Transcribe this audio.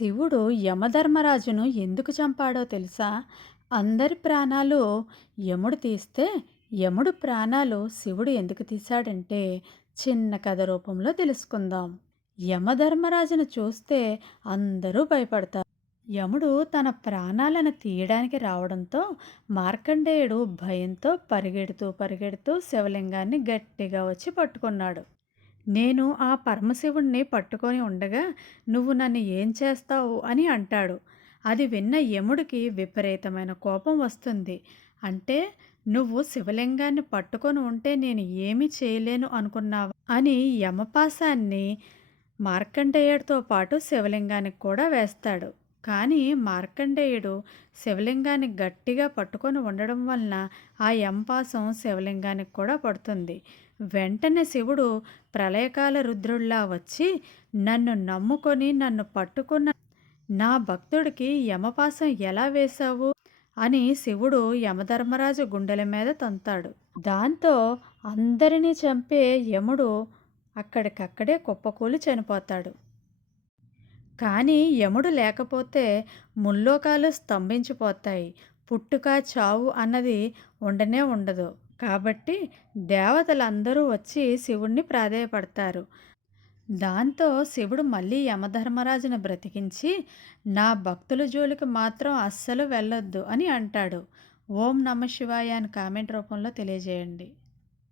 శివుడు యమధర్మరాజును ఎందుకు చంపాడో తెలుసా? అందరి ప్రాణాలు యముడు తీస్తే యముడు ప్రాణాలు శివుడు ఎందుకు తీశాడంటే చిన్న కథ రూపంలో తెలుసుకుందాం. యమధర్మరాజును చూస్తే అందరూ భయపడతారు. యముడు తన ప్రాణాలను తీయడానికి రావడంతో మార్కండేయుడు భయంతో పరిగెడుతూ పరిగెడుతూ శివలింగాన్ని గట్టిగా వచ్చి పట్టుకున్నాడు. నేను ఆ పరమశివుణ్ణి పట్టుకొని ఉండగా నువ్వు నన్ను ఏం చేస్తావు? అని అంటాడు. అది విన్న యముడికి విపరీతమైన కోపం వస్తుంది. అంటే నువ్వు శివలింగాన్ని పట్టుకొని ఉంటే నేను ఏమి చేయలేను అనుకున్నావు? అని యమపాసాన్ని మార్కండేయుడితో పాటు శివలింగానికి కూడా వేస్తాడు. కానీ మార్కండేయుడు శివలింగాన్ని గట్టిగా పట్టుకొని ఉండడం వలన ఆ యమపాసం శివలింగానికి కూడా పడుతుంది. వెంటనే శివుడు ప్రళయకాల రుద్రుల్లా వచ్చి నన్ను నమ్ముకొని నన్ను పట్టుకున్న నా భక్తుడికి యమపాసం ఎలా వేశావు? అని శివుడు యమధర్మరాజు గుండెల మీద తంతాడు. దాంతో అందరినీ చంపే యముడు అక్కడికక్కడే కుప్పకూలి చనిపోతాడు. కానీ యముడు లేకపోతే ముల్లోకాలు స్తంభించిపోతాయి. పుట్టుక చావు అన్నది ఉండనే ఉండదు. కాబట్టి దేవతలందరూ వచ్చి శివుణ్ణి ప్రాధేయపడతారు. దాంతో శివుడు మళ్ళీ యమధర్మరాజును బ్రతికించి నా భక్తుల జోలికి మాత్రం అస్సలు వెళ్ళొద్దు అని అంటాడు. ఓం నమ శివాయ అని కామెంట్ రూపంలో తెలియజేయండి.